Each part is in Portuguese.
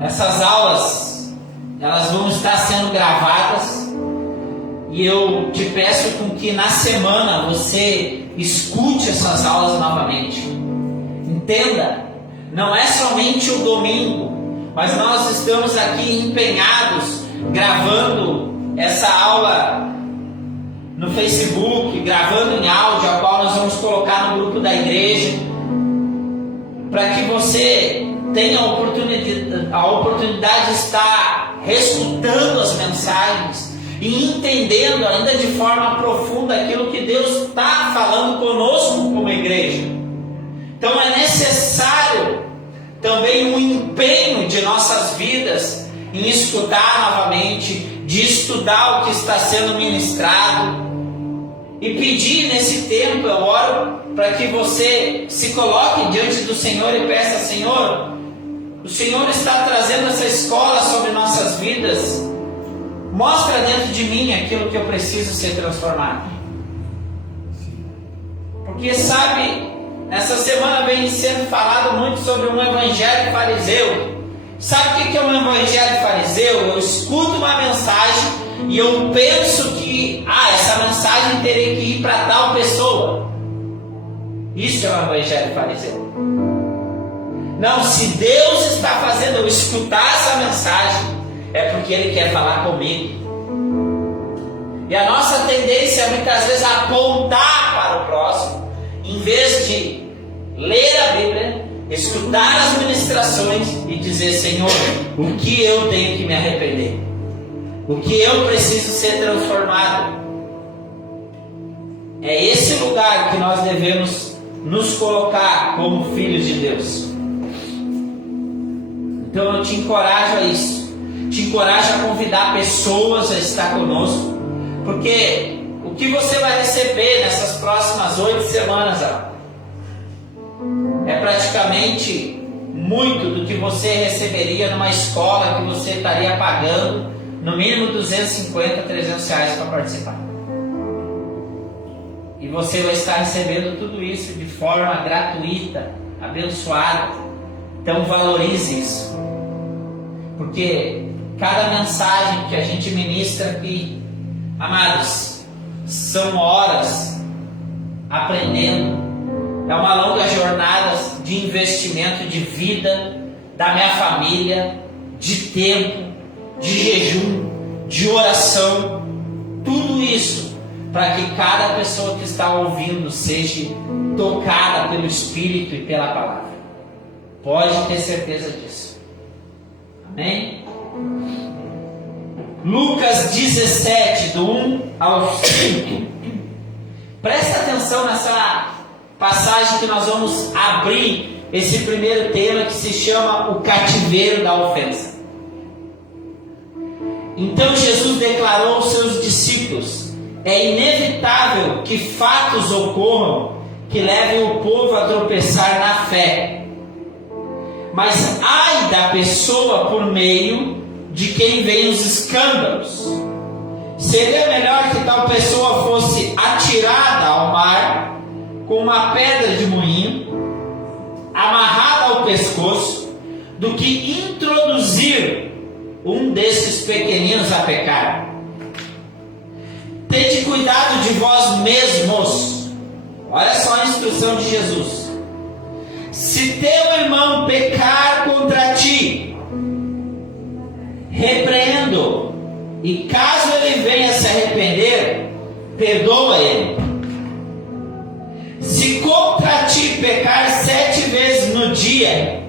essas aulas, elas vão estar sendo gravadas, e eu te peço com que na semana você escute essas aulas novamente. Entenda, não é somente o domingo, mas nós estamos aqui empenhados, gravando essa aula no Facebook, gravando em áudio, a qual nós vamos colocar no grupo da igreja, para que você tenha a oportunidade de estar reescutando as mensagens e entendendo ainda de forma profunda aquilo que Deus está falando conosco como igreja. Então é necessário também um empenho de nossas vidas em escutar novamente, de estudar o que está sendo ministrado e pedir nesse tempo. Eu oro para que você se coloque diante do Senhor e peça: Senhor, o Senhor está trazendo essa escola sobre nossas vidas, mostra dentro de mim aquilo que eu preciso ser transformado. Porque sabe, essa semana vem sendo falado muito sobre um evangelho fariseu. Sabe o que é um evangelho fariseu? Eu escuto uma mensagem e eu penso que essa mensagem teria que ir para tal pessoa. Isso é um evangelho fariseu. Não, se Deus está fazendo eu escutar essa mensagem, é porque Ele quer falar comigo. E a nossa tendência é muitas vezes apontar para o próximo, em vez de ler a Bíblia, escutar as ministrações e dizer: Senhor, o que eu tenho que me arrepender? O que eu preciso ser transformado? É esse lugar que nós devemos nos colocar como filhos de Deus. Então eu te encorajo a isso. Te encorajo a convidar pessoas a estar conosco, porque o que você vai receber nessas próximas 8 semanas é praticamente muito do que você receberia numa escola que você estaria pagando no mínimo 250, 300 reais para participar. E você vai estar recebendo tudo isso de forma gratuita, abençoada. Então valorize isso, porque cada mensagem que a gente ministra aqui, amados, são horas aprendendo. É uma longa jornada de investimento de vida, da minha família, de tempo, de jejum, de oração. Tudo isso para que cada pessoa que está ouvindo seja tocada pelo Espírito e pela palavra. Pode ter certeza disso. Amém? Lucas 17, do 1 ao 5. Presta atenção nessa passagem que nós vamos abrir esse primeiro tema, que se chama o cativeiro da ofensa. Então Jesus declarou aos seus discípulos: é inevitável que fatos ocorram que levem o povo a tropeçar na fé, mas ai da pessoa por meio de quem vem os escândalos. Seria melhor que tal pessoa fosse atirada ao mar com uma pedra de moinho amarrada ao pescoço, do que introduzir um desses pequeninos a pecar. Tende cuidado de vós mesmos. Olha só a instrução de Jesus. Se teu irmão pecar contra ti, repreenda-o, e caso ele venha se arrepender, perdoa ele. Se contra ti pecar 7 vezes no dia,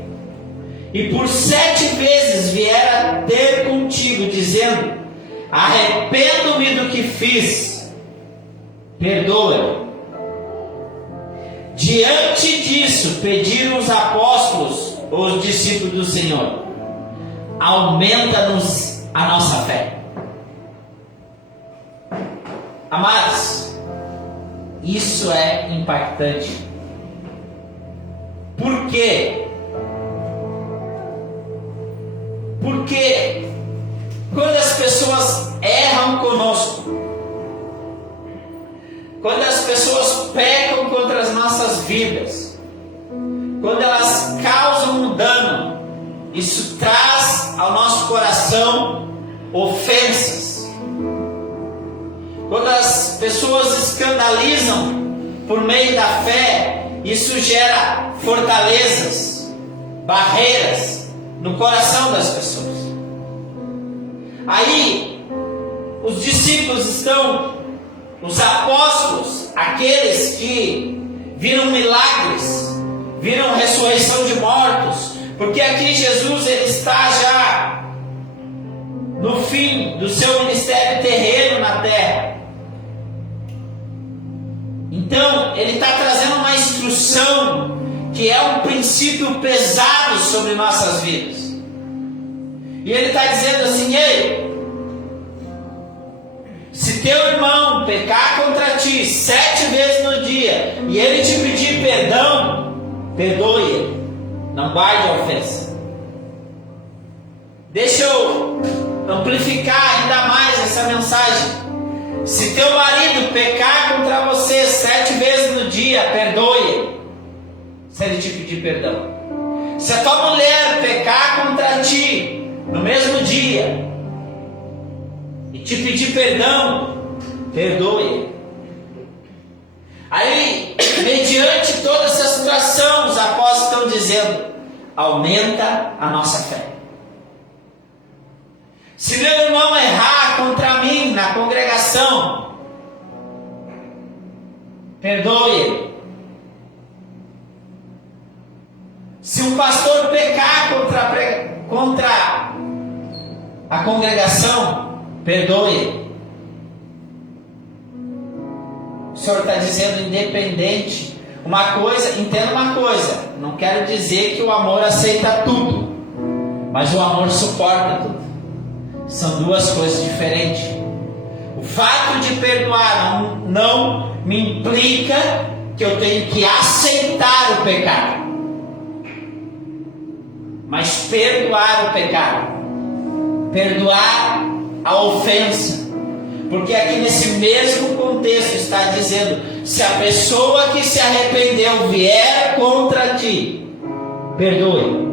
e por 7 vezes vier a ter contigo, dizendo: arrependo-me do que fiz, perdoa-lhe. Diante disso, pediram os apóstolos, os discípulos do Senhor: aumenta-nos a nossa fé. Amados, isso é impactante. Por quê? Porque quando as pessoas erram conosco, quando as pessoas pecam contra as nossas vidas, quando elas causam um dano, isso traz ao nosso coração ofensas. Quando as pessoas escandalizam por meio da fé, isso gera fortalezas, barreiras no coração das pessoas. Aí, os discípulos estão, os apóstolos, aqueles que viram milagres, viram ressurreição de mortos, porque aqui Jesus ele está já no fim do seu ministério terreno na terra. Então, ele está trazendo uma instrução que é um princípio pesado sobre nossas vidas. E ele está dizendo assim: ei, se teu irmão pecar contra ti 7 vezes no dia e ele te pedir perdão, perdoe ele, não guarde a ofensa. Deixa eu amplificar ainda mais essa mensagem. Se teu marido pecar contra você 7 vezes no dia, perdoe, se ele te pedir perdão. Se a tua mulher pecar contra ti no mesmo dia e te pedir perdão, perdoe. Aí, mediante toda essa situação, os apóstolos estão dizendo: aumenta a nossa fé. Se meu irmão errar contra mim na congregação, perdoe. Se um pastor pecar contra a congregação, perdoe. O Senhor está dizendo independente. Entenda uma coisa, não quero dizer que o amor aceita tudo, mas o amor suporta tudo. São duas coisas diferentes. O fato de perdoar não me implica que eu tenho que aceitar o pecado, mas perdoar o pecado, perdoar a ofensa, porque aqui nesse mesmo contexto está dizendo: se a pessoa que se arrependeu vier contra ti, perdoe.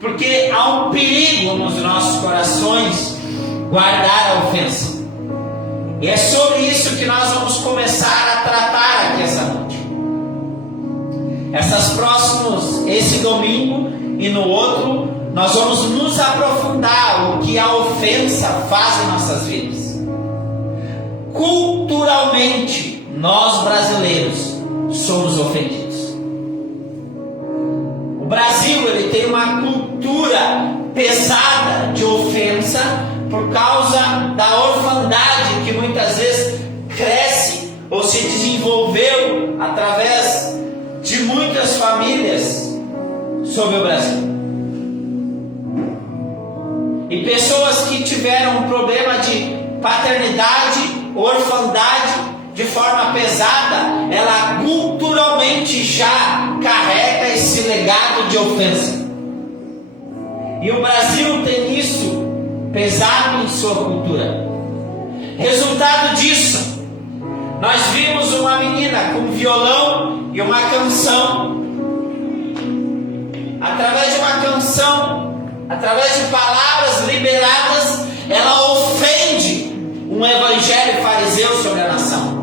Porque há um perigo nos nossos corações guardar a ofensa. E é sobre isso que nós vamos começar a tratar aqui essa noite. Esse domingo e no outro, nós vamos nos aprofundar o que a ofensa faz em nossas vidas. Culturalmente, nós brasileiros somos ofendidos. O Brasil ele tem uma cultura pesada de ofensa por causa da orfandade que muitas vezes cresce ou se desenvolveu através de muitas famílias sobre o Brasil. E pessoas que tiveram um problema de paternidade, orfandade, de forma pesada, ela culturalmente já carrega esse legado de ofensa. E o Brasil tem isso pesado em sua cultura. Resultado disso, nós vimos uma menina com violão e uma canção. Através de uma canção, através de palavras liberadas, ela ofende um evangelho fariseu sobre a nação.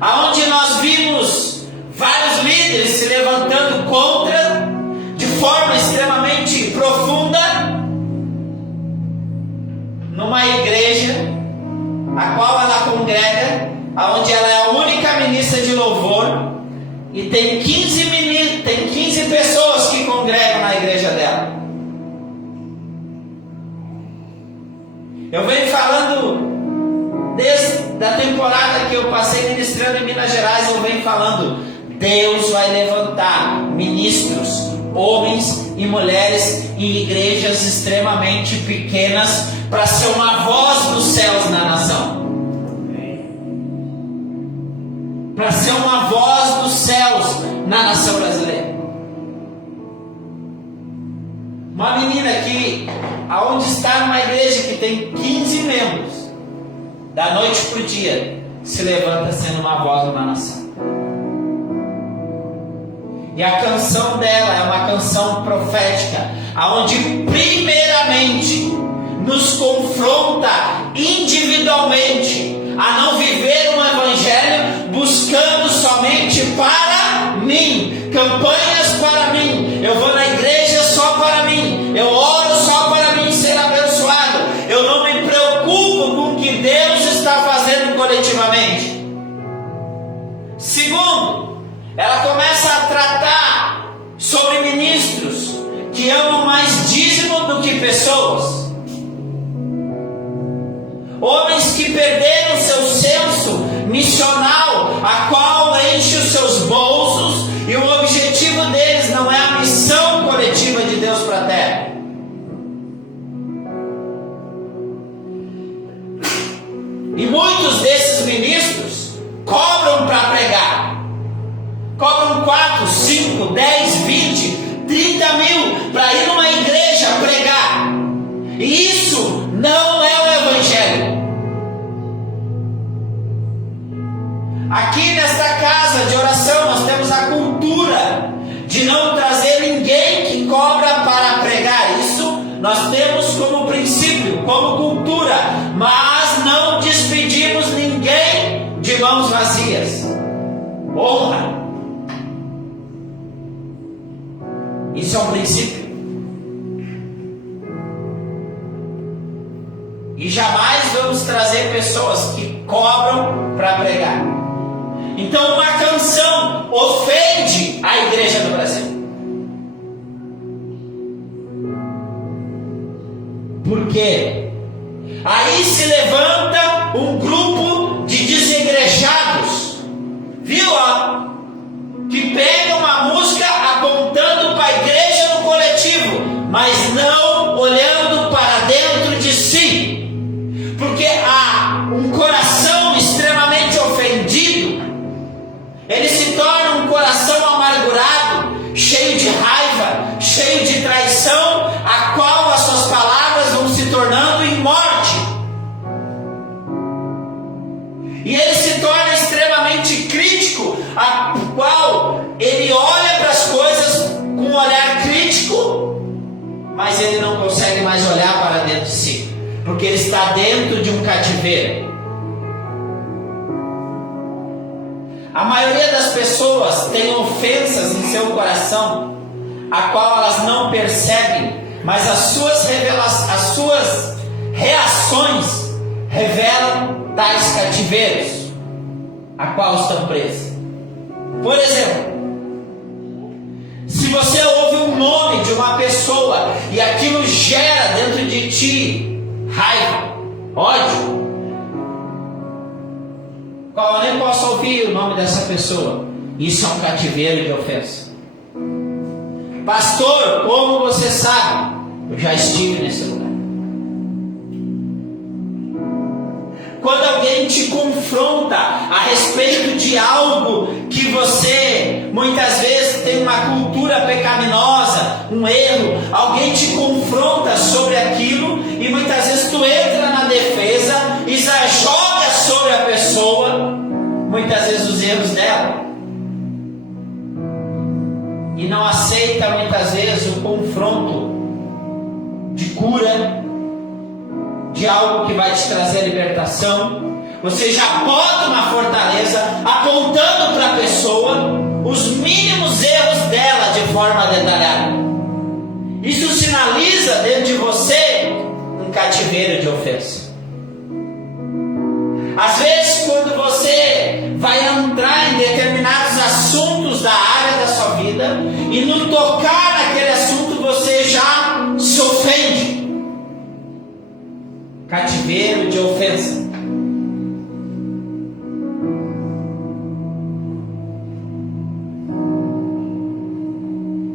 Aonde nós vimos vários líderes se levantando contra, de forma extremamente profunda, numa igreja a qual ela congrega, aonde ela é a única ministra de louvor, e tem 15 pessoas que congregam na igreja dela. Eu venho falando desde a temporada que eu passei ministrando em Minas Gerais, eu venho falando: Deus vai levantar ministros, homens e mulheres em igrejas extremamente pequenas para ser uma voz dos céus na nação. Para ser uma voz dos céus na nação brasileira. Uma menina que, aonde está numa igreja que tem 15 membros, da noite para o dia, se levanta sendo uma voz na nação. E a canção dela é uma canção profética, aonde primeiramente nos confronta individualmente a não viver um evangelho buscando somente para mim, campanhas para mim, eu vou na igreja só para mim, eu oro só para mim ser abençoado, eu não me preocupo com o que Deus está fazendo coletivamente. Segundo, ela começa a tratar sobre ministros que amam mais dízimo do que pessoas. Homens que perderam seu senso missional, a qual enche os seus bolsos, e o objetivo deles não é a missão coletiva de Deus para a terra. E muitos desses ministros cobram para pregar. Cobram 4, 5, 10, 20, 30 mil para ir numa igreja pregar. E isso não é o evangelho. Aqui nesta casa de oração nós temos a cultura de não trazer ninguém que cobra para pregar. Isso nós temos como princípio, como cultura, mas não despedimos ninguém de mãos vazias. Honra. Isso é um princípio. E jamais vamos trazer pessoas que cobram para pregar. Então uma canção ofende a igreja do Brasil. Por quê? Aí se levanta um grupo de desigrejados, viu? Que pega uma música apontando para a igreja no coletivo, mas não olhando para dentro de si. Porque há um coração extremamente ofendido, ele se torna um coração amargurado, cheio de raiva, cheio de traição, a qual as suas palavras vão se tornando em morte. E ele se torna extremamente crítico, a qual ele olha para as coisas com um olhar crítico, mas ele não consegue mais olhar para dentro de si, porque ele está dentro de um cativeiro. A maioria das pessoas tem ofensas em seu coração, a qual elas não percebem, mas as suas reações revelam tais cativeiros, a qual estão presas. Por exemplo, se você ouve um nome de uma pessoa e aquilo gera dentro de ti raiva, ódio, qual eu nem posso ouvir o nome dessa pessoa, isso é um cativeiro de ofensa. Pastor, como você sabe? Eu já estive nesse lugar. Quando alguém te confronta a respeito de algo que você muitas vezes tem uma cultura pecaminosa, um erro, alguém te confronta sobre aquilo e muitas vezes tu entra na defesa e já joga sobre a pessoa, muitas vezes os erros dela, e não aceita muitas vezes o confronto de cura, de algo que vai te trazer libertação. Você já bota uma fortaleza apontando para a pessoa os mínimos erros dela de forma detalhada. Isso sinaliza dentro de você um cativeiro de ofensa. Às vezes, quando você vai entrar em determinados assuntos da área da sua vida e no tocar naquele assunto você já se ofende. Cativeiro de ofensa.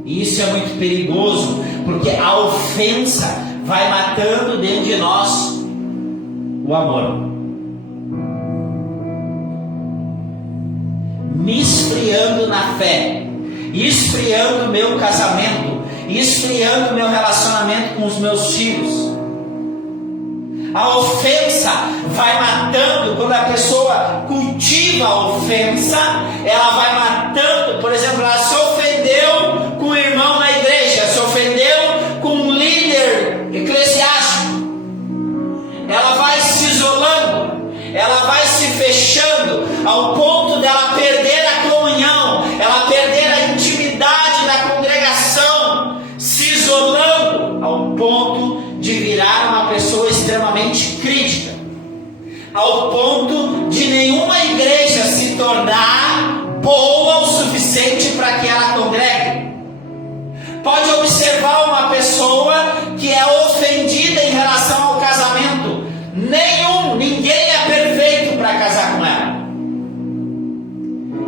E isso é muito perigoso, porque a ofensa vai matando dentro de nós o amor, me esfriando na fé, esfriando o meu casamento, esfriando o meu relacionamento com os meus filhos. A ofensa vai matando. Quando a pessoa cultiva a ofensa, ela vai matando. Por exemplo, ela se ofendeu ofendeu com o irmão na igreja, se ofendeu com um líder eclesiástico, ela vai se isolando, ela vai se fechando, ao ponto dela perder a comunhão, ela perder a intimidade da congregação, se isolando ao ponto de virar uma pessoa extremamente crítica, ao ponto de nenhuma igreja se tornar boa o suficiente para que ela congregue. Pode observar uma pessoa que é ofendida em relação ao casamento. Ninguém é perfeito para casar com ela.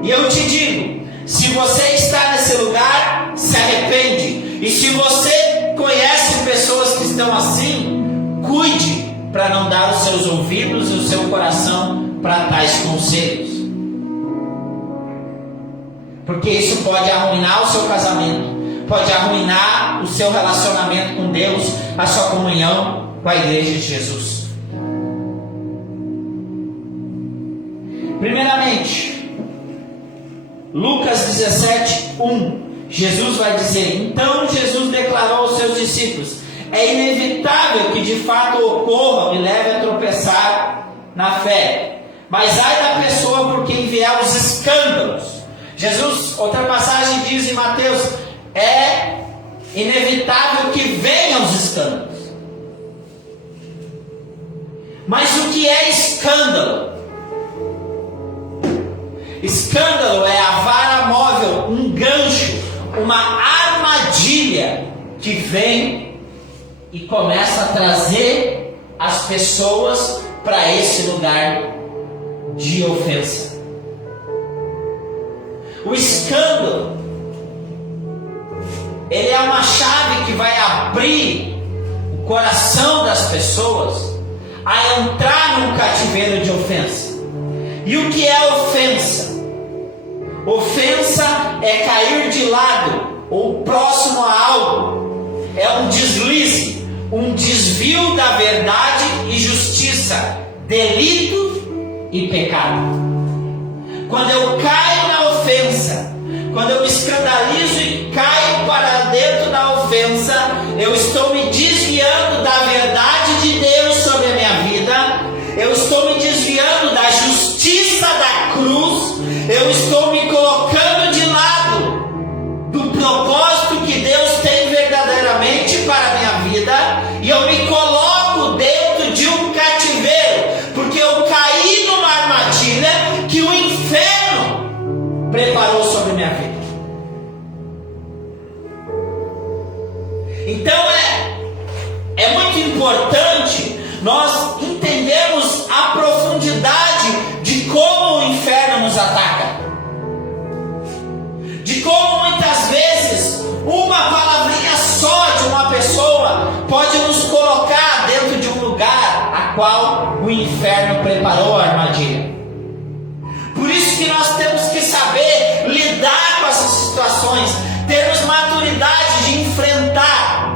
E eu te digo, se você está nesse lugar, se arrepende. E se você conhece pessoas que estão assim, cuide para não dar os seus ouvidos e o seu coração para tais conselhos. Porque isso pode arruinar o seu casamento, pode arruinar o seu relacionamento com Deus, a sua comunhão com a igreja de Jesus. Primeiramente, Lucas 17:1, Jesus vai dizer: então Jesus declarou aos seus discípulos: é inevitável que de fato ocorra e leve a tropeçar na fé, mas ai da pessoa por quem vier os escândalos. Jesus, outra passagem diz em Mateus: é inevitável que venham os escândalos. Mas o que é escândalo? Escândalo é a vara móvel, um gancho, uma armadilha que vem e começa a trazer as pessoas para esse lugar de ofensa. O escândalo, ele é uma chave que vai abrir o coração das pessoas a entrar num cativeiro de ofensa. E o que é ofensa? Ofensa é cair de lado ou próximo a algo. É um deslize, um desvio da verdade e justiça, delito e pecado. Quando eu caio na ofensa, quando eu me escandalizo e caio para dentro da ofensa, eu estou me desviando da verdade de Deus sobre a minha vida, eu estou me desviando da justiça da cruz, eu estou me colocando de lado do propósito que Deus tem verdadeiramente para a minha vida, e eu me coloco dentro de um cativeiro, porque eu caí numa armadilha que o inferno preparou sobre a minha vida. Então é muito importante nós entendermos a profundidade de como o inferno nos ataca, de como muitas vezes uma palavrinha só de uma pessoa pode nos colocar dentro de um lugar a qual o inferno preparou a armadilha. Por isso que nós temos que saber lidar com essas situações, termos maturidade de enfrentar.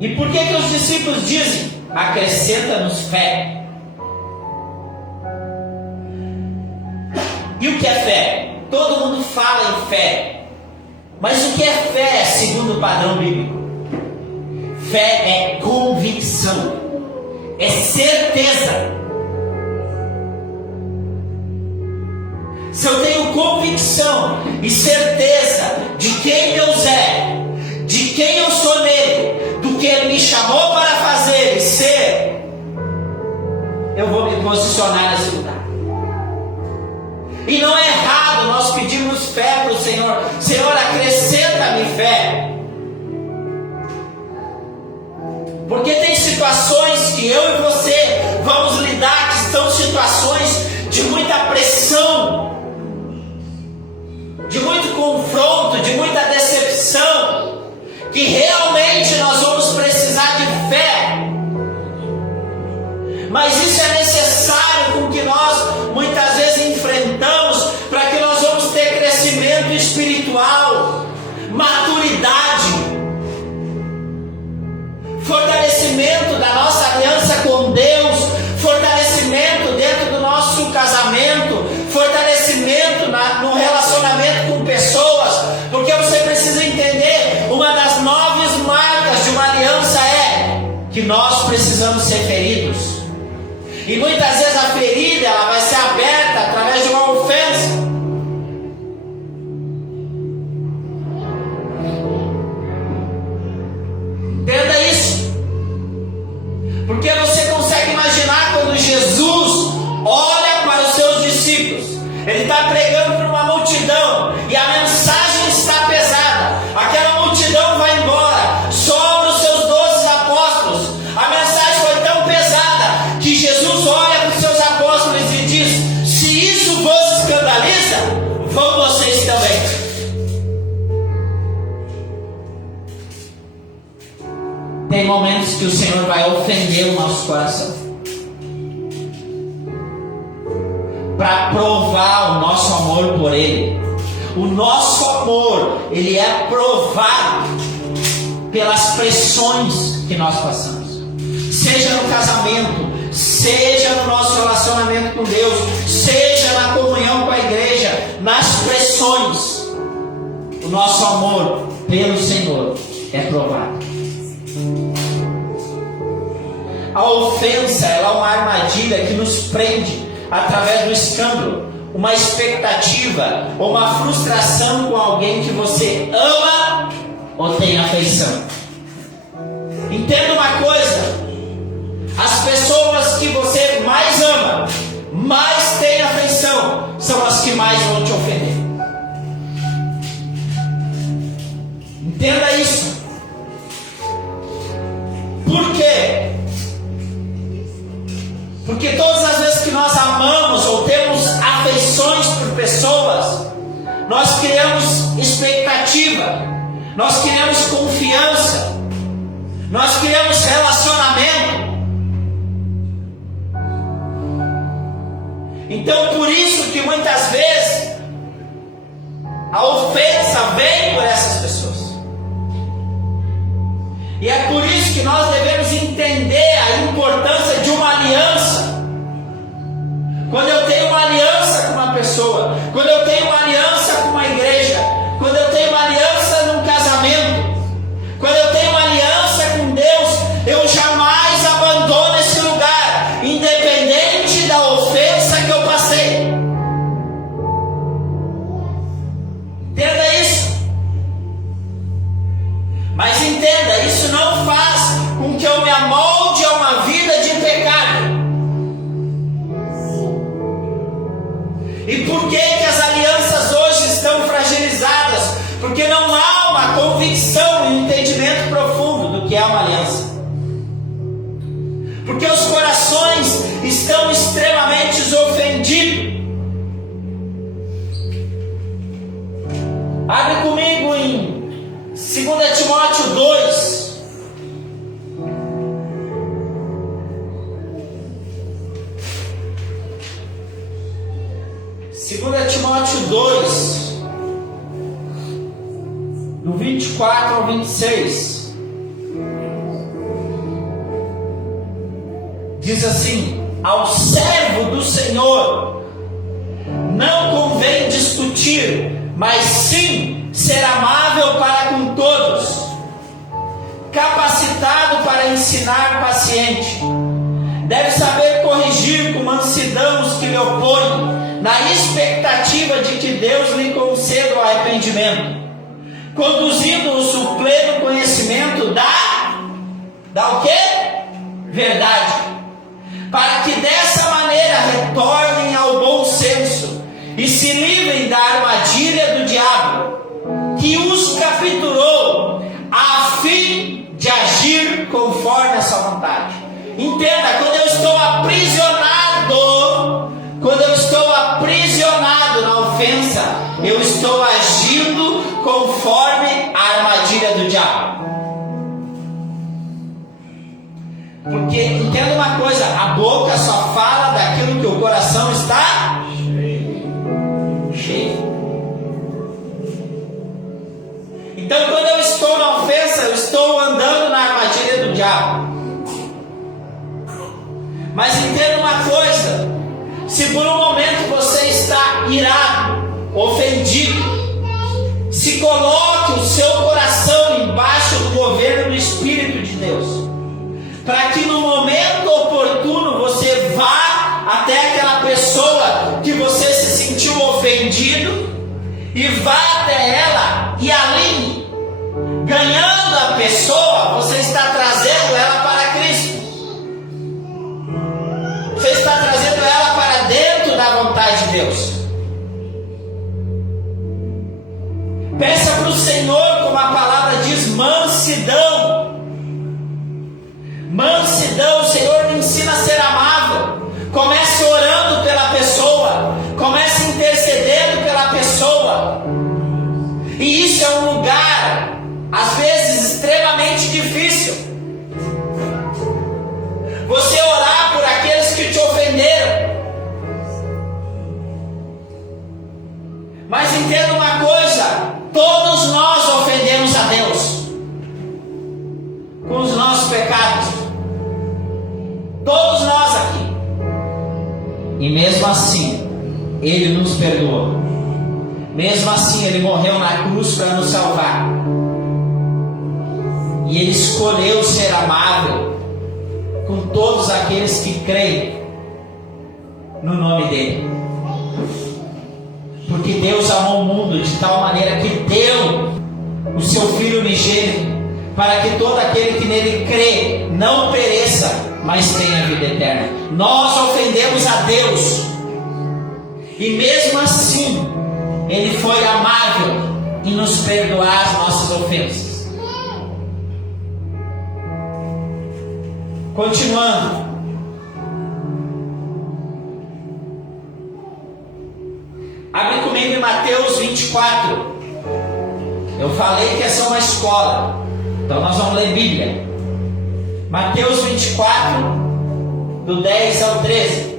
E por que os discípulos dizem: acrescenta-nos fé? E o que é fé? Todo mundo fala em fé, mas o que é fé segundo o padrão bíblico? Fé é convicção, é certeza. Se eu tenho convicção e certeza de quem Deus é, de quem eu sou nele, do que Ele me chamou para fazer e ser, eu vou me posicionar nesse lugar. E não é errado nós pedirmos fé para o Senhor. Senhor, acrescenta-me fé. Porque tem situações que eu e você vamos lidar, que são situações de muita pressão, de muito confronto, de muita decepção, que realmente nós vamos precisar de fé. Mas isso é necessário com que nós muitas vezes enfrentamos, para que nós vamos ter crescimento espiritual, maturidade, fortalecimento da nossa aliança com Deus, fortalecimento dentro do nosso casamento, fortalecimento no relacionamento com pessoas, porque você precisa entender, uma das 9 marcas de uma aliança é que nós precisamos ser feridos. E muitas vezes a ferida ela vai ser aberta através de uma ofensa. Entenda isso. Porque você consegue imaginar quando Jesus olha para os seus discípulos. Ele está pregando para uma multidão e a mensagem está pesada. Aquela multidão vai embora, sobra os seus 12 apóstolos. A mensagem foi tão pesada que Jesus olha para os seus apóstolos e diz: se isso vos escandaliza, vão vocês também. Tem momentos que o Senhor vai ofender o nosso coração para provar o nosso amor por Ele. O nosso amor, ele é provado pelas pressões que nós passamos, seja no casamento, seja no nosso relacionamento com Deus, seja na comunhão com a igreja, nas pressões. O nosso amor pelo Senhor é provado. A ofensa, ela é uma armadilha que nos prende através do escândalo, uma expectativa ou uma frustração com alguém que você ama ou tem afeição. Entenda uma coisa: as pessoas que você mais ama, mais tem afeição, são as que mais vão te ofender. Entenda isso. Por quê? Porque todas as vezes que nós amamos ou temos afeições por pessoas, nós criamos expectativa, nós criamos confiança, nós criamos relacionamento. Então, por isso que muitas vezes a ofensa vem por essas pessoas. E é por isso que nós devemos entender a importância de uma aliança. Quando eu tenho uma aliança com uma pessoa, quando eu tenho uma aliança com uma igreja, quando eu tenho uma aliança num casamento, quando eu tenho uma aliança com Deus, eu jamais abandono esse lugar, independente da ofensa que eu passei. Entenda isso. Mas entenda, isso não faz com que eu me amolde a uma vida de pecado. E por que as alianças hoje estão fragilizadas? Porque não há uma convicção e um entendimento profundo do que é uma aliança. Porque os corações estão extremamente ofendidos. Abre comigo em 2 Timóteo 2. Timóteo 2, do 24 ao 26, diz assim: ao servo do Senhor não convém discutir, mas sim ser amável para com todos, capacitado para ensinar, paciente. Deve saber corrigir com mansidão os que lhe opõem, na expectativa de que Deus lhe conceda o arrependimento, conduzindo-os ao pleno conhecimento da o quê? Verdade, para que dessa maneira retornem ao bom senso e se livrem da armadilha do diabo, que os capturou a fim de agir conforme a sua vontade. Entenda, quando eu estou aprisionado na ofensa, eu estou agindo conforme a armadilha do diabo. Porque entenda uma coisa, a boca só fala daquilo que o coração está cheio. Então, quando eu estou na ofensa, eu estou andando na armadilha do diabo. Mas entenda uma coisa: Se por um momento você está irado, ofendido, se coloque o seu coração embaixo do governo do Espírito de Deus, para que no momento oportuno você vá até aquela pessoa que você se sentiu ofendido e vá até ela e ali, ganhando a pessoa, você está trazendo ela para Cristo. Você está trazendo ela para dentro da vontade de Deus. Peça para o Senhor, como a palavra diz, mansidão. Mansidão. O Senhor me ensina a ser amável. Comece orando pela pessoa. Comece intercedendo pela pessoa. E isso é um lugar, às vezes, extremamente difícil. Você orar por aqueles que te ofenderam. Mas entenda uma coisa: todos nós ofendemos a Deus com os nossos pecados. Todos nós aqui. E mesmo assim, Ele nos perdoou. Mesmo assim, Ele morreu na cruz para nos salvar. E Ele escolheu ser amável com todos aqueles que creem no nome dEle. Porque Deus amou o mundo de tal maneira que deu o seu Filho unigênito, para que todo aquele que nele crê não pereça, mas tenha vida eterna. Nós ofendemos a Deus, e mesmo assim Ele foi amável em nos perdoar as nossas ofensas. Continuando, abre comigo em Mateus 24. Eu falei que essa é uma escola, então nós vamos ler Bíblia. Mateus 24, do 10 ao 13.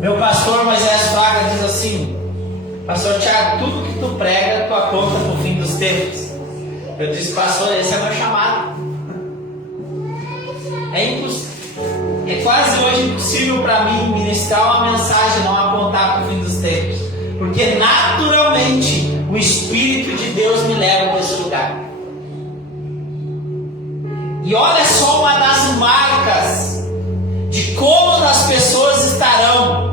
Meu pastor Moisés Fraga diz assim: Pastor Tiago, tudo que tu prega, tu aponta para o fim dos tempos. Eu disse: pastor, esse é meu chamado. É quase hoje impossível para mim ministrar uma mensagem e não apontar para o fim dos tempos, porque naturalmente o Espírito de Deus me leva para esse lugar. E olha só uma das marcas de como as pessoas estarão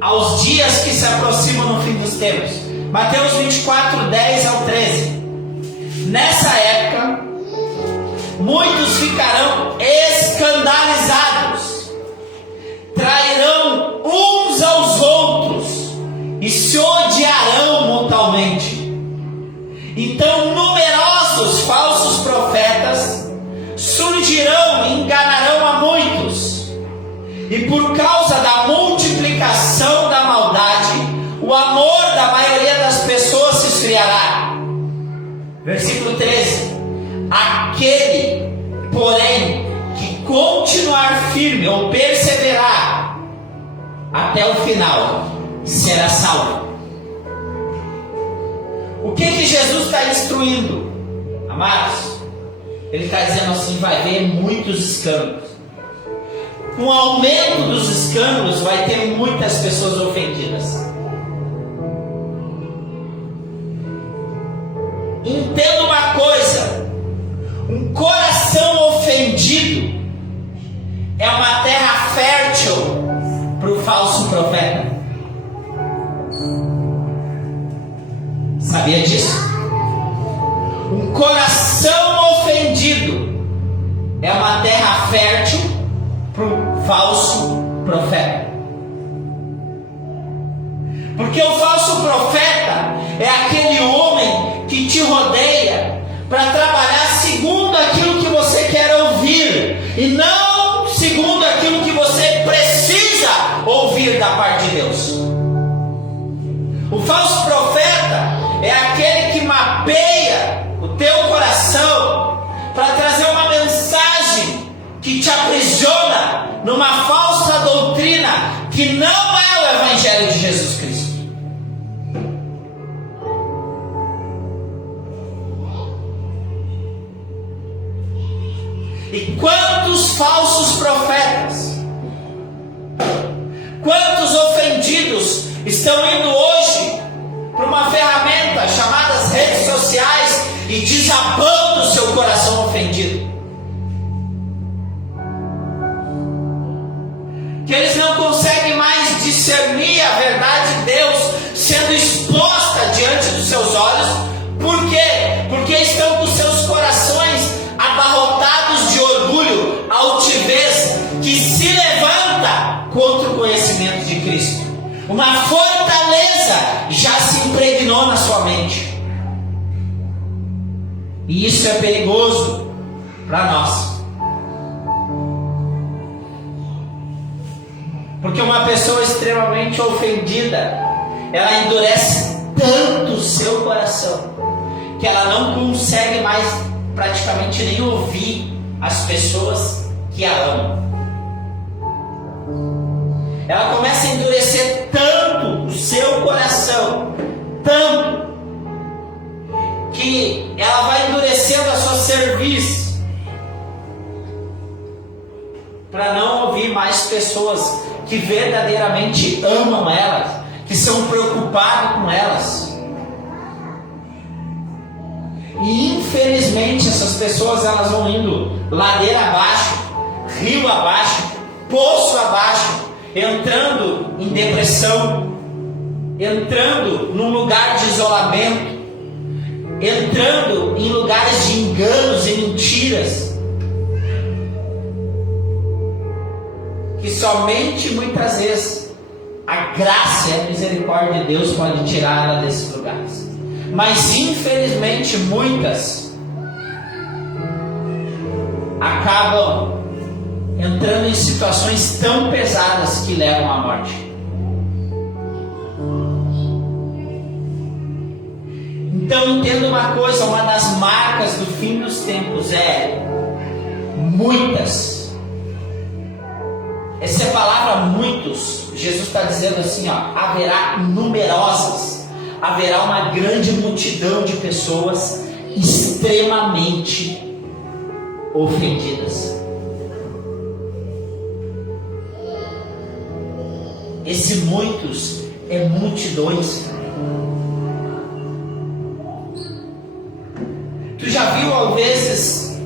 aos dias que se aproximam no fim dos tempos. Mateus 24, 10 ao 13. Nessa época, muitos ficarão escandalizados, trairão uns aos outros e se odiarão mutuamente. Então numerosos falsos profetas surgirão e enganarão a muitos. E por causa da multiplicação da maldade, o amor da maioria das pessoas se esfriará. Versículo 13. Aquele, porém, que continuar firme ou perseverar até o final, será salvo. O que Jesus está instruindo, amados? Ele está dizendo assim: vai haver muitos escândalos. Com o aumento dos escândalos, vai ter muitas pessoas ofendidas. Entenda uma coisa: um coração ofendido é uma terra fértil para o falso profeta. Sabia disso? Um coração ofendido é uma terra fértil para o falso profeta. Porque o falso profeta é aquele homem que te rodeia para trabalhar segundo aquilo que você quer ouvir e não segundo aquilo que você precisa ouvir da parte de Deus. O falso profeta é aquele que mapeia o teu coração para trazer uma mensagem que te aprisiona numa falsa doutrina que não é o Evangelho de Jesus Cristo. E quantos falsos profetas? Quantos ofendidos estão indo hoje para uma ferramenta chamada redes sociais e desabando o seu coração ofendido? Que eles não conseguem mais discernir a verdade de Deus sendo exposta diante dos seus olhos. Por quê? Porque estão com seus corações abarrotados de orgulho, altivez, que se levanta contra o conhecimento de Cristo. Uma fortaleza já se impregnou na sua mente. E isso é perigoso para nós. Porque uma pessoa extremamente ofendida, ela endurece tanto o seu coração, que ela não consegue mais praticamente nem ouvir as pessoas que a amam. Ela começa a endurecer tanto o seu coração, tanto, que ela vai endurecendo a sua cerviz, para não ouvir mais pessoas que verdadeiramente amam elas, que são preocupados com elas. E infelizmente essas pessoas, elas vão indo ladeira abaixo, rio abaixo, poço abaixo, entrando em depressão, entrando num lugar de isolamento, entrando em lugares de enganos e mentiras, que somente muitas vezes a graça e a misericórdia de Deus pode tirar ela desses lugares. Mas infelizmente muitas acabam entrando em situações tão pesadas que levam à morte. Então entenda uma coisa, uma das marcas do fim dos tempos é muitas. Essa é a palavra muitos. Jesus está dizendo assim, haverá numerosas, haverá uma grande multidão de pessoas extremamente ofendidas. Esse muitos é multidões. Tu já viu, às vezes,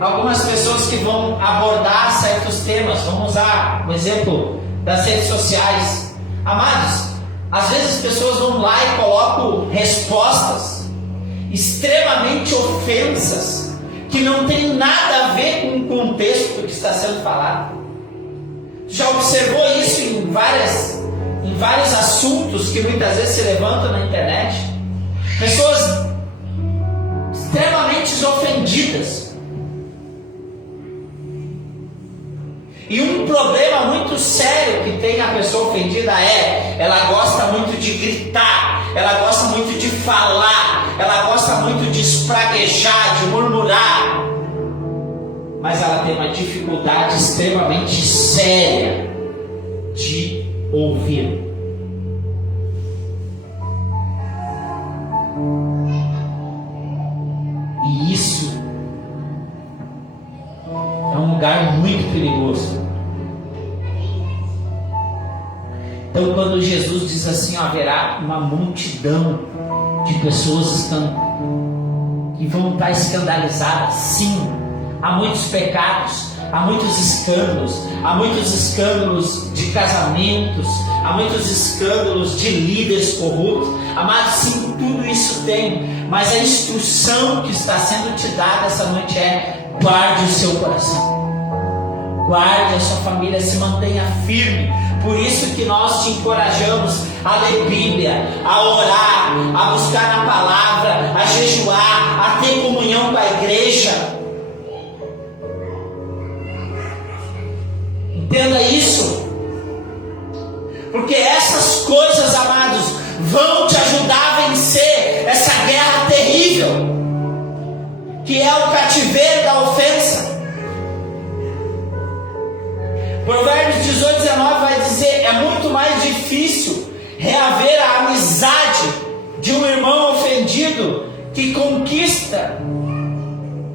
algumas pessoas que vão abordar certos temas? Vamos usar o exemplo das redes sociais. Amados, às vezes as pessoas vão lá e colocam respostas extremamente ofensas, que não tem nada a ver com o contexto que está sendo falado. Já observou isso em vários assuntos que muitas vezes se levantam na internet? Pessoas extremamente ofendidas. E um problema muito sério que tem a pessoa ofendida ela gosta muito de gritar, ela gosta muito de falar, ela gosta muito de espraguejar, de murmurar. Mas ela tem uma dificuldade extremamente séria de ouvir. E isso é um lugar muito perigoso. Então, quando Jesus diz assim, haverá uma multidão de pessoas que vão estar escandalizadas, sim. Há muitos pecados, há muitos escândalos de casamentos, há muitos escândalos de líderes corruptos. Amados, sim, tudo isso tem, mas a instrução que está sendo te dada essa noite é: guarde o seu coração, guarde a sua família, se mantenha firme. Por isso que nós te encorajamos a ler Bíblia, a orar, a buscar na palavra, a jejuar, a ter comunhão com a igreja. Entenda isso, porque essas coisas, amados, vão te ajudar a vencer essa guerra terrível, que é o cativeiro da ofensa. Provérbios 18:19 vai dizer: é muito mais difícil reaver a amizade de um irmão ofendido que conquista,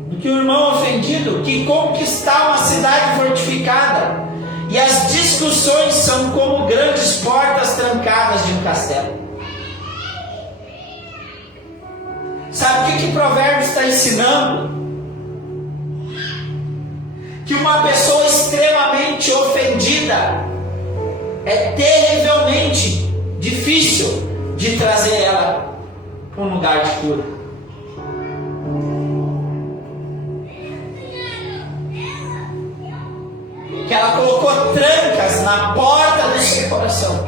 do que o irmão ofendido que conquistar uma cidade fortificada, e as discussões são como grandes portas trancadas de um castelo. Sabe o que Provérbios está ensinando? Que uma pessoa extremamente ofendida é terrivelmente difícil de trazer ela para um lugar de cura. Que ela colocou trancas na porta do seu coração,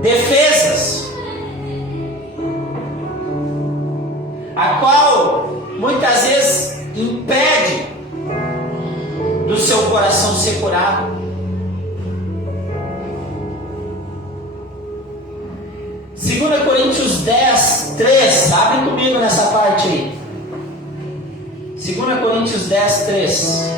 defesas, a qual muitas vezes impede do seu coração ser curado. 2 Coríntios 10, 3, abre comigo nessa parte aí. 2 Coríntios 10, 3.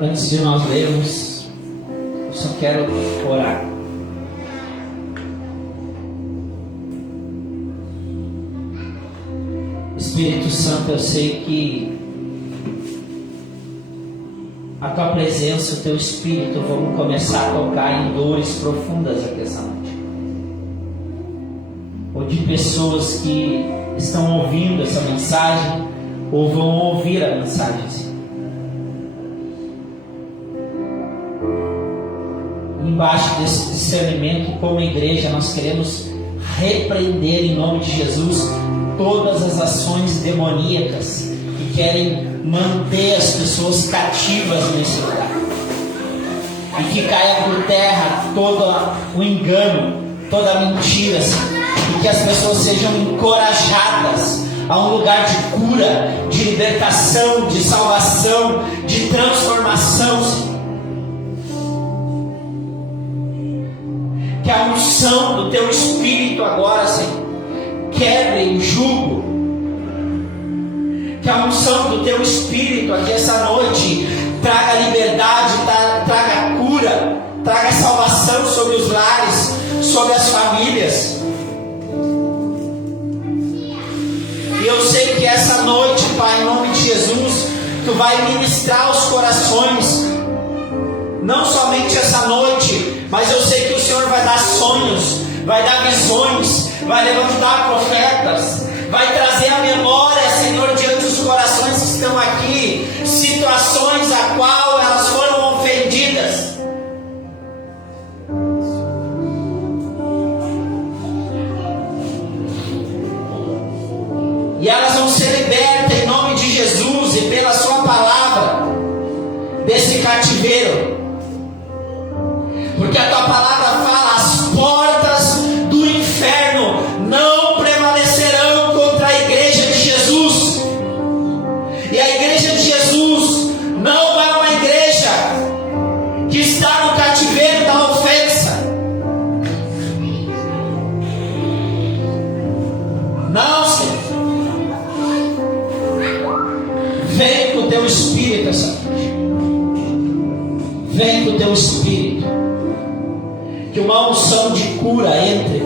Antes de nós lermos, eu só quero orar. Espírito Santo, eu sei que a Tua presença, o Teu Espírito vão começar a tocar em dores profundas aqui essa noite. Ou de pessoas que estão ouvindo essa mensagem, ou vão ouvir a mensagem. Embaixo desse discernimento, como igreja, nós queremos repreender em nome de Jesus todas as ações demoníacas que querem manter as pessoas cativas nesse lugar, e que caia por terra todo o engano, toda a mentira, e que as pessoas sejam encorajadas a um lugar de cura, de libertação, de salvação, de transformação, Senhor. Que a unção do Teu Espírito agora, Senhor, quebre o jugo. Que a unção do Teu Espírito aqui essa noite traga liberdade, traga cura, traga salvação sobre os lares, sobre as famílias. E eu sei que essa noite, Pai, em nome de Jesus, Tu vai ministrar os corações. Não somente essa noite, mas eu sei que o Senhor vai dar sonhos, vai dar visões, vai levantar profetas, vai trazer a memória, Senhor, diante dos corações que estão aqui, situações a qual elas foram ofendidas. E elas vão ser libertas em nome de Jesus e pela Sua palavra desse cativeiro. Porque a Tua palavra fala: as portas do inferno não prevalecerão contra a igreja de Jesus. E a igreja de Jesus não é uma igreja que está no cativeiro da ofensa. Não, Senhor. Vem com o Teu Espírito essa noite. Vem com o Teu Espírito. Que uma unção de cura entre,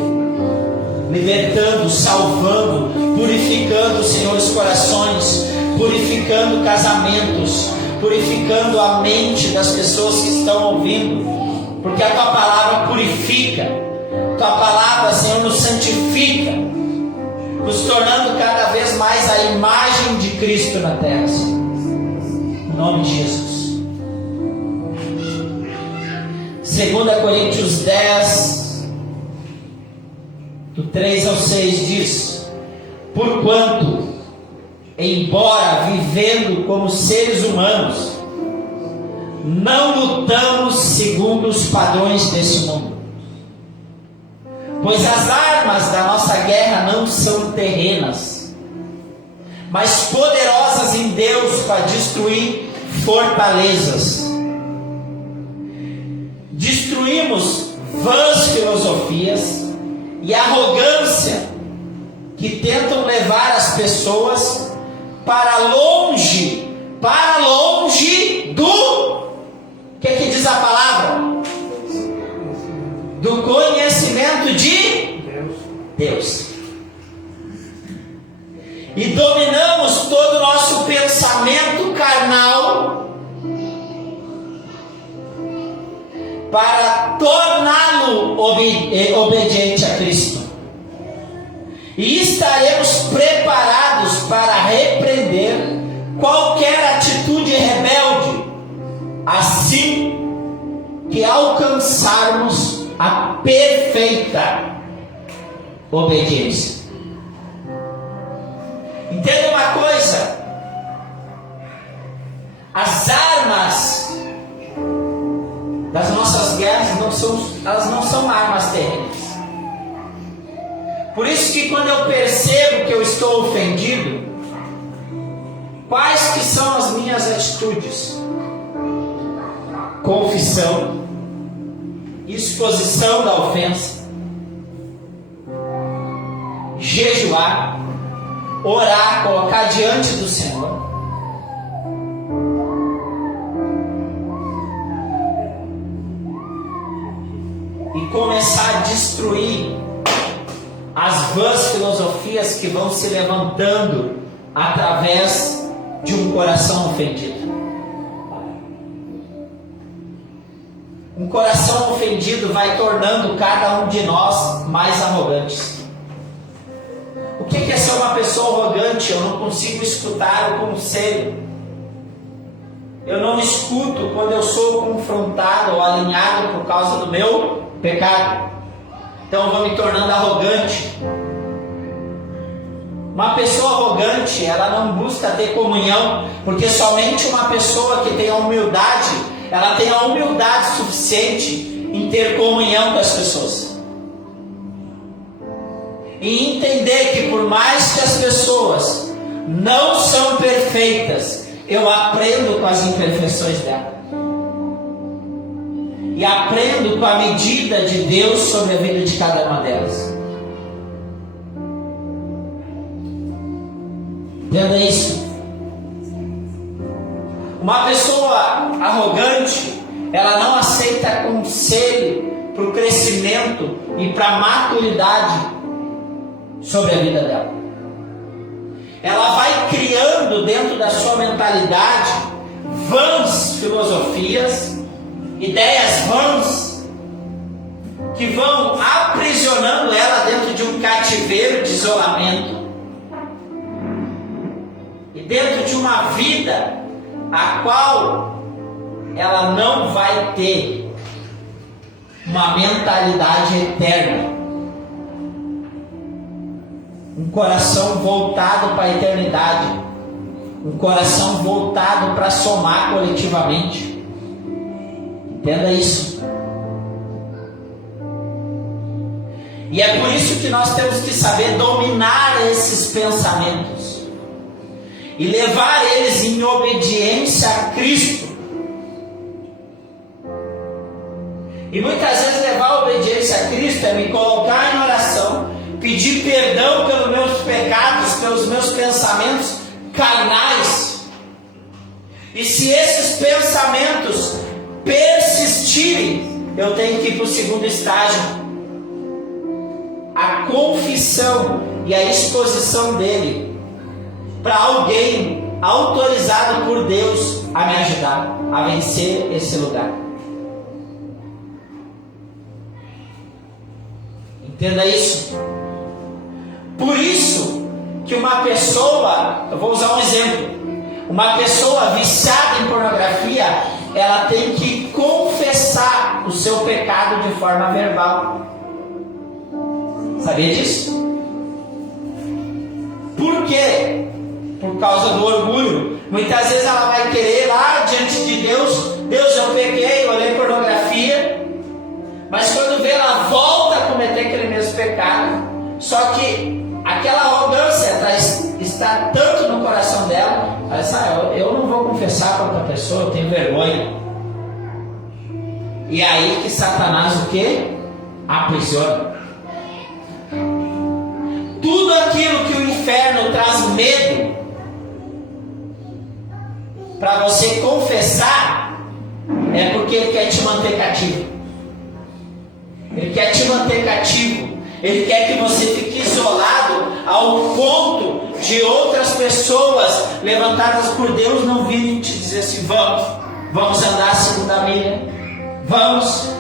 libertando, salvando, purificando, Senhor, os corações, purificando casamentos, purificando a mente das pessoas que estão ouvindo, porque a Tua palavra purifica, Tua palavra, Senhor, nos santifica, nos tornando cada vez mais a imagem de Cristo na terra, Senhor. Em nome de Jesus. 2 Coríntios 10, do 3 ao 6 diz: porquanto, embora vivendo como seres humanos, não lutamos segundo os padrões desse mundo, Pois as armas da nossa guerra não são terrenas, mas poderosas em Deus para destruir fortalezas. Destruímos vãs filosofias e arrogância que tentam levar as pessoas para longe do... O que diz a palavra? Do conhecimento de Deus. E dominamos todo o nosso pensamento carnal para torná-lo obediente a Cristo. E estaremos preparados para repreender qualquer atitude rebelde, assim que alcançarmos a perfeita obediência. Entenda uma coisa: as armas das nossas guerras não são armas terrenas. Por isso que quando eu percebo que eu estou ofendido, quais que são as minhas atitudes? Confissão, exposição da ofensa, jejuar, orar, colocar diante do Senhor. E começar a destruir as vãs filosofias que vão se levantando através de um coração ofendido. Um coração ofendido vai tornando cada um de nós mais arrogantes. O que é ser uma pessoa arrogante? Eu não consigo escutar o conselho. Eu não escuto quando eu sou confrontado ou alinhado por causa do meu pecado. Então eu vou me tornando arrogante. Uma pessoa arrogante, ela não busca ter comunhão, porque somente uma pessoa que tem a humildade, ela tem a humildade suficiente em ter comunhão com as pessoas. E entender que por mais que as pessoas não são perfeitas, eu aprendo com as imperfeições dela. E aprendo com a medida de Deus sobre a vida de cada uma delas. Entenda isso. Uma pessoa arrogante, ela não aceita conselho para o crescimento e para a maturidade sobre a vida dela. Ela vai criando dentro da sua mentalidade vãs filosofias, ideias vãs, que vão aprisionando ela dentro de um cativeiro de isolamento e dentro de uma vida a qual ela não vai ter uma mentalidade eterna, um coração voltado para a eternidade, um coração voltado para somar coletivamente. Entenda isso. E é por isso que nós temos que saber dominar esses pensamentos e levar eles em obediência a Cristo. E muitas vezes levar a obediência a Cristo é me colocar em oração, pedir perdão pelos meus pecados, pelos meus pensamentos carnais. E se esses pensamentos persistirem, eu tenho que ir para o segundo estágio: a confissão e a exposição dele para alguém autorizado por Deus a me ajudar a vencer esse lugar. Entenda isso. Por isso que uma pessoa, eu vou usar um exemplo, uma pessoa viciada em pornografia, ela tem que confessar o seu pecado de forma verbal. Sabia disso? Por quê? Por causa do orgulho. Muitas vezes ela vai querer lá diante de Deus: Deus, eu pequei, eu olhei pornografia. Mas quando vê, ela volta a cometer cometer aquele mesmo pecado. Só que aquela arrogância está tanto no coração dela, ela diz, eu não vou confessar para outra pessoa, eu tenho vergonha. E aí que Satanás o quê? Aprisiona. Tudo aquilo que o inferno traz medo para você confessar, é porque ele quer te manter cativo. Ele quer te manter cativo. Ele quer que você fique isolado ao ponto de outras pessoas levantadas por Deus não virem te dizer assim, vamos andar a segunda milha, vamos.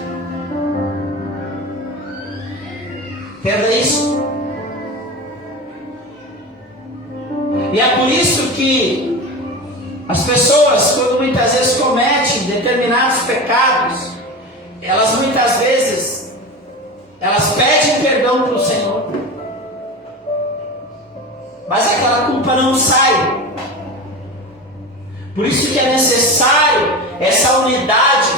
Entenda isso? E é por isso que as pessoas, quando muitas vezes cometem determinados pecados, elas muitas vezes pedem perdão para o Senhor, mas aquela culpa não sai. Por isso que é necessário essa unidade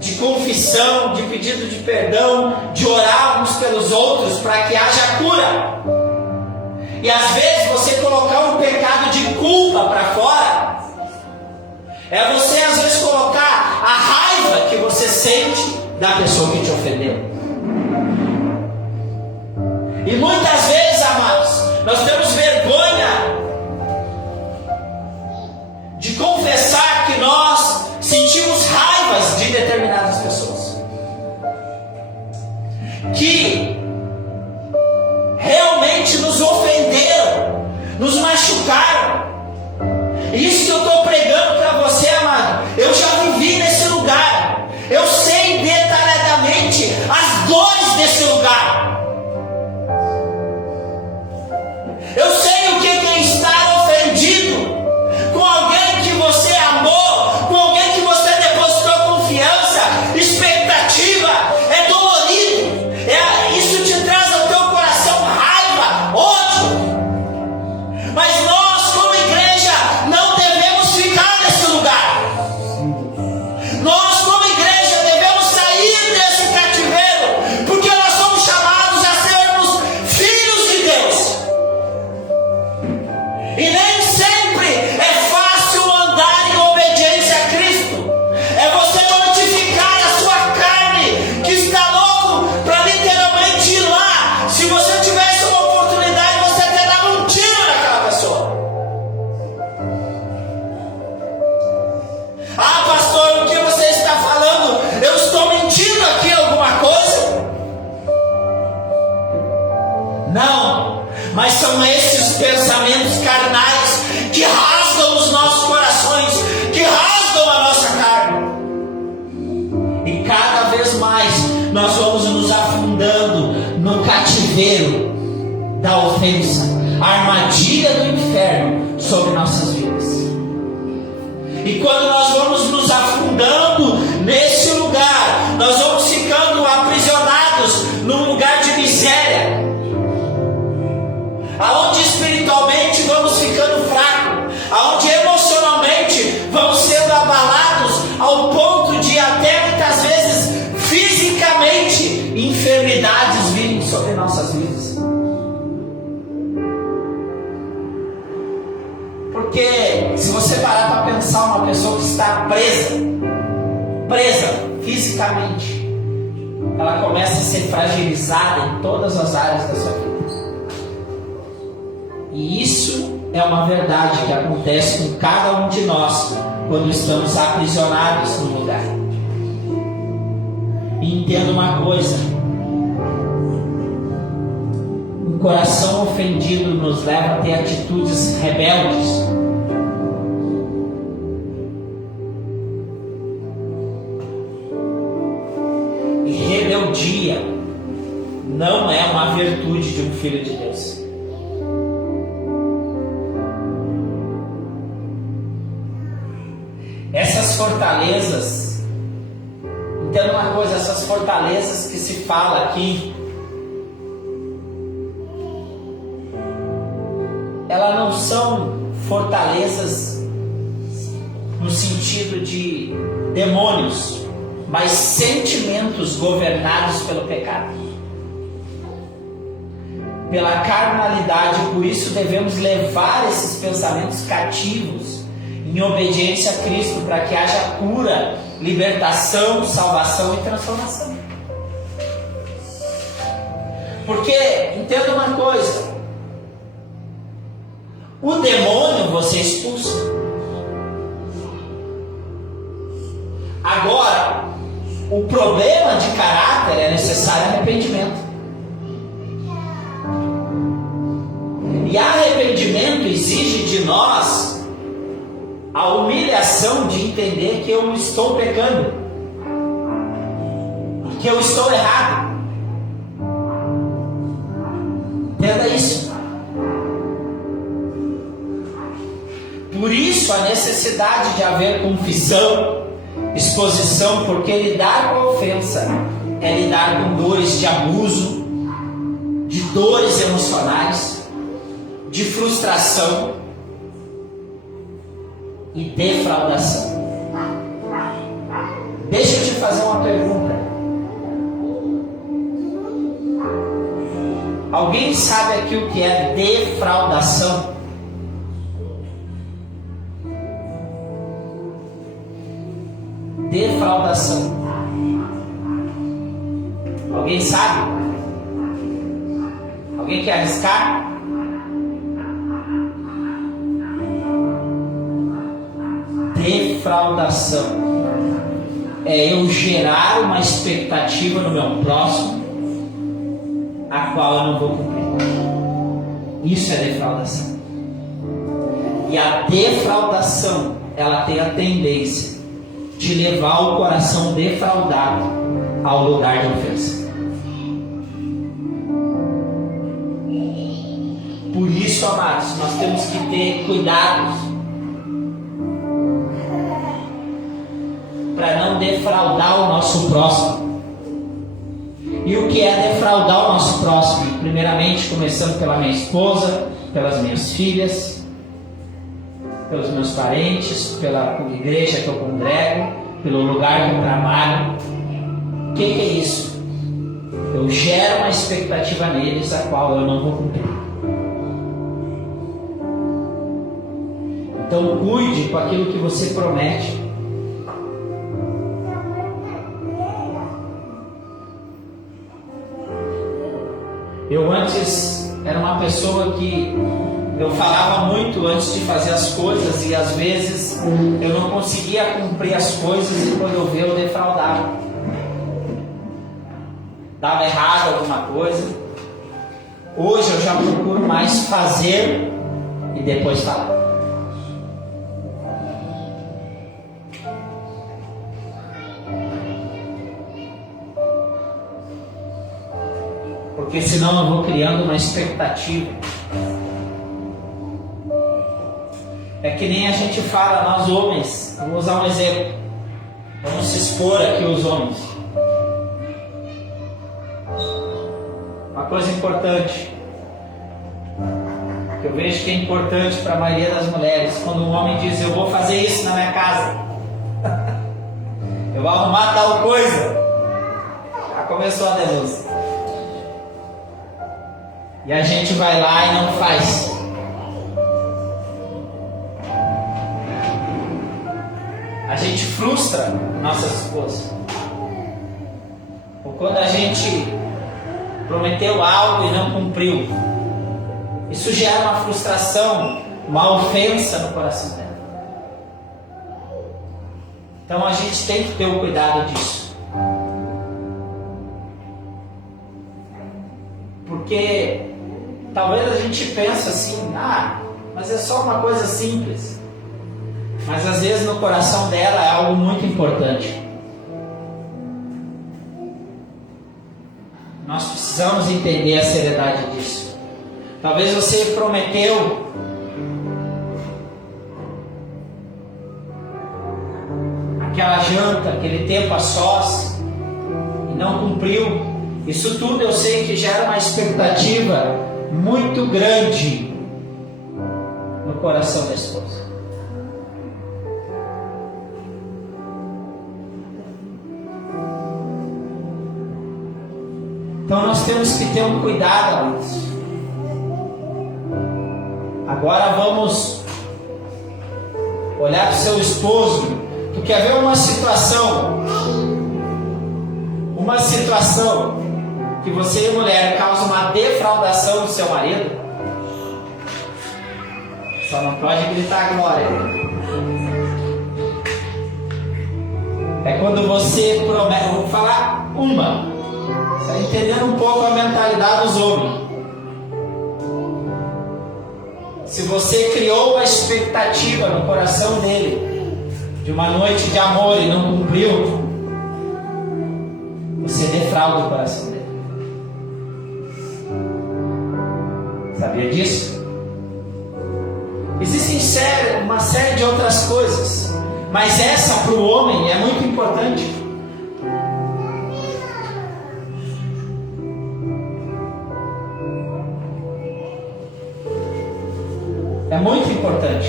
de confissão, de pedido de perdão, de orar uns pelos outros para que haja cura. E às vezes você colocar um pecado de culpa para fora é você às vezes colocar a raiva que você sente da pessoa que te ofendeu. E muitas vezes, amados, nós temos vergonha de confessar que nós sentimos raivas de determinadas pessoas, que realmente nos ofenderam, nos machucaram. Isso que eu estou pregando para você, amado, eu já vivi nesse lugar. Eu sei detalhadamente as dores desse lugar. Eu sei o que é estar ofendido com alguém que você amou, com alguém que você depositou confiança, expectativa. É dolorido. Isso te traz ao teu coração raiva, ódio. Mas nós, como igreja, não devemos ficar nesse lugar. Nós, como igreja, devemos sair desse cativeiro, porque nós somos chamados a sermos filhos de Deus. E nem sempre é fácil andar em obediência a Cristo. É você mortificar a sua carne, que está louco para literalmente ir lá. Se você tivesse uma oportunidade, você até dava um tiro naquela pessoa. Ah, pastor, o que você está falando? Eu estou mentindo aqui alguma coisa? Não, mas são esses pensamentos carnais que rasgam os nossos corações, que rasgam a nossa carne. E cada vez mais nós vamos nos afundando no cativeiro da ofensa, a armadilha do inferno sobre nossas vidas. E quando nós vamos nos afundando nesse lugar, nós vamos ficando aprisionados num lugar de miséria, aonde espiritualmente vamos ficando fracos, aonde emocionalmente vamos sendo abalados ao ponto de até muitas vezes fisicamente enfermidades virem sobre nossas vidas. Porque se você parar para pensar, uma pessoa que está presa fisicamente, ela começa a ser fragilizada em todas as áreas da sua vida. E isso é uma verdade que acontece com cada um de nós quando estamos aprisionados no lugar. E entenda uma coisa: um coração ofendido nos leva a ter atitudes rebeldes. E rebeldia não é uma virtude de um filho de Deus. Essas fortalezas, entenda uma coisa, essas fortalezas que se fala aqui, elas não são fortalezas no sentido de demônios mas sentimentos governados pelo pecado, pela carnalidade. Por isso devemos levar esses pensamentos cativos em obediência a Cristo, para que haja cura, libertação, salvação e transformação. Porque, entenda uma coisa, o demônio você expulsa. Agora, o problema de caráter é necessário arrependimento. E arrependimento exige de nós a humilhação de entender que eu estou pecando, que eu estou errado. Entenda isso. Por isso a necessidade de haver confissão, exposição, porque lidar com a ofensa é lidar com dores de abuso, de dores emocionais, de frustração e defraudação. Deixa eu te fazer uma pergunta. Alguém sabe aqui o que é defraudação? Defraudação. Alguém sabe? Alguém quer arriscar? Defraudação é eu gerar uma expectativa no meu próximo, a qual eu não vou cumprir. Isso é defraudação. E a defraudação, ela tem a tendência de levar o coração defraudado ao lugar de ofensa. Por isso, amados, nós temos que ter cuidados para não defraudar o nosso próximo. E o que é defraudar o nosso próximo? Primeiramente, começando pela minha esposa, pelas minhas filhas, pelos meus parentes, pela igreja que eu congrego, pelo lugar que eu trabalho. O que é isso? Eu gero uma expectativa neles, a qual eu não vou cumprir. Então cuide com aquilo que você promete. Eu antes era uma pessoa que eu falava muito antes de fazer as coisas, e às vezes eu não conseguia cumprir as coisas, e quando eu via eu defraudava. Dava errado alguma coisa. Hoje eu já procuro mais fazer e depois falar. Porque senão eu vou criando uma expectativa. É que nem a gente fala, nós homens, vou usar um exemplo. Vamos se expor aqui os homens. Uma coisa importante, que eu vejo que é importante para a maioria das mulheres, quando um homem diz, eu vou fazer isso na minha casa, eu vou arrumar tal coisa, já começou a denúncia. E a gente vai lá e não faz. A gente frustra nossas esposas. Ou quando a gente prometeu algo e não cumpriu, isso gera uma frustração, uma ofensa no coração dela. Então a gente tem que ter o cuidado disso. Porque talvez a gente pense assim, mas é só uma coisa simples. Mas às vezes no coração dela é algo muito importante. Nós precisamos entender a seriedade disso. Talvez você prometeu aquela janta, aquele tempo a sós, e não cumpriu. Isso tudo eu sei que gera uma expectativa muito grande no coração da esposa. temos que ter um cuidado, amados. Agora vamos olhar para o seu esposo. Tu quer ver uma situação que você, mulher, causa uma defraudação do seu marido? Só não pode gritar glória. É quando você promete. Vou falar uma. Você está entendendo um pouco a mentalidade dos homens. Se você criou uma expectativa no coração dele de uma noite de amor e não cumpriu, você defrauda o coração dele. Sabia disso? Existem uma série de outras coisas, mas essa para o homem é muito importante. É muito importante.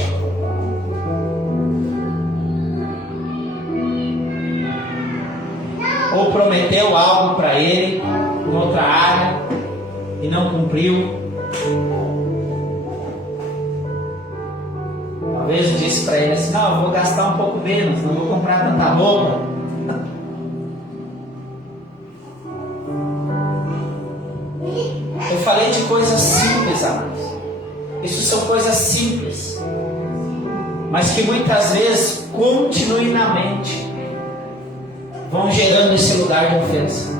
Ou prometeu algo para ele em outra área e não cumpriu. Uma vez eu disse para ele assim: não, eu vou gastar um pouco menos, não vou comprar tanta roupa. Eu falei de coisas simples, amados. Isso são coisas simples, mas que muitas vezes continuamente vão gerando esse lugar de ofensa.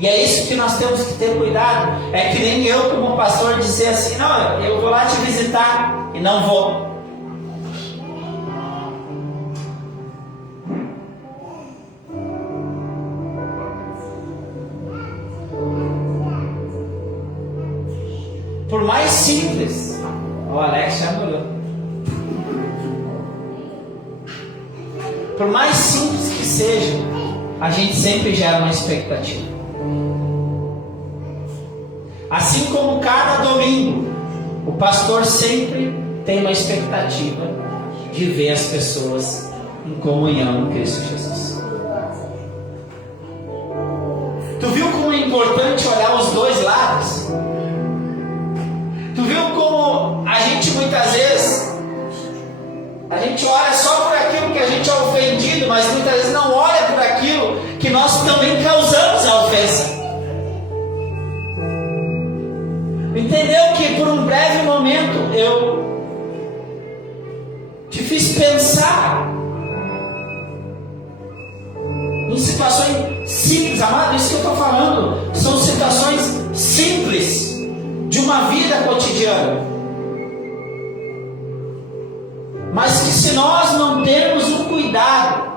E é isso que nós temos que ter cuidado. É que nem eu, como pastor, dizer assim: não, eu vou lá te visitar e não vou. Por mais simples, o Alex já olhou. Por mais simples que seja, a gente sempre gera uma expectativa. Assim como cada domingo, o pastor sempre tem uma expectativa de ver as pessoas em comunhão em Cristo Jesus. Tu viu como é importante olhar os dois lados? Tu viu como a gente muitas vezes, a gente olha só por aquilo que a gente é ofendido, mas muitas vezes não olha por aquilo que nós também causamos a ofensa. Entendeu que por um breve momento eu te fiz pensar em situações simples, amado, isso que eu estou falando, são situações simples de uma vida cotidiana, mas que se nós não termos o cuidado,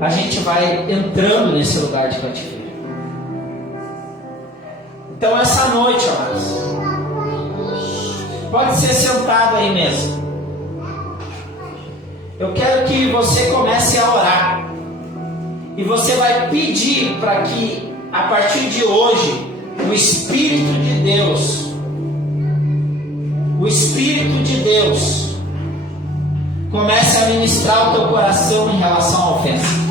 a gente vai entrando nesse lugar de cativeiro. Então essa noite, amados, pode ser sentado aí mesmo. Eu quero que você comece a orar, e você vai pedir para que a partir de hoje o Espírito de Deus comece a ministrar o teu coração em relação à ofensa.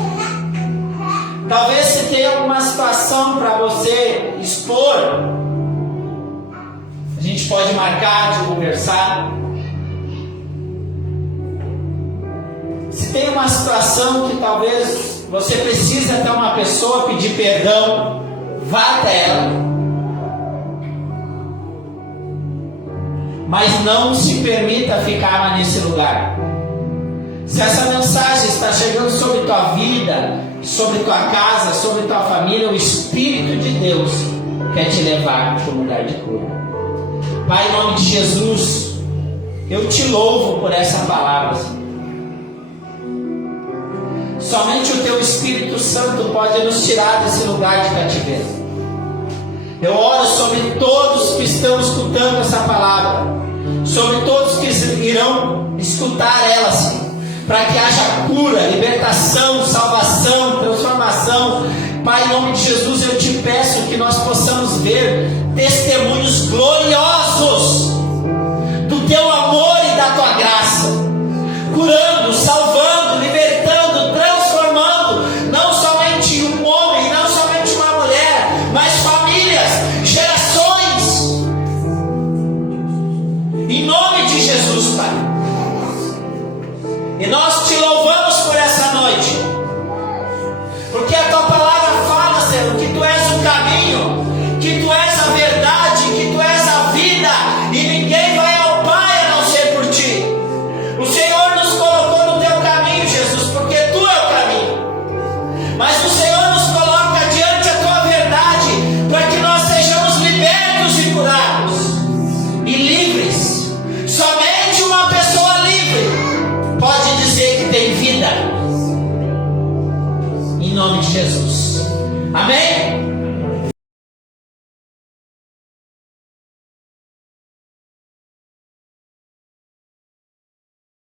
Talvez se tenha alguma situação para você expor, a gente pode marcar de conversar. Se tem uma situação que talvez você precisa até uma pessoa pedir perdão, vá até ela. Mas não se permita ficar nesse lugar. Se essa mensagem está chegando sobre tua vida, sobre tua casa, sobre tua família, o Espírito de Deus quer te levar para um lugar de cura. Pai, em nome de Jesus, eu te louvo por essa palavra, Senhor. Somente o teu Espírito Santo pode nos tirar desse lugar de cativeiro. Eu oro sobre todos que estão escutando essa palavra, sobre todos que irão escutar ela, Senhor, para que haja cura, libertação, salvação, transformação. Pai, em nome de Jesus, eu te peço que nós possamos ver testemunhos gloriosos do teu amor e da tua graça, curando, salvando, libertando, transformando. Não Em nome de Jesus, Pai. E nós te louvamos por essa noite, porque a tua palavra fala, Senhor, que tu és o caminho, que tu és a verdade, que tu és a vida, e ninguém vai ao Pai a não ser por ti. O Senhor nos colocou no teu caminho, Jesus, porque tu é o caminho. Mas o Senhor nos coloca diante a tua verdade, para que nós sejamos libertos e curados e livres. Somente uma pessoa livre pode dizer que tem vida. Em nome de Jesus. Amém?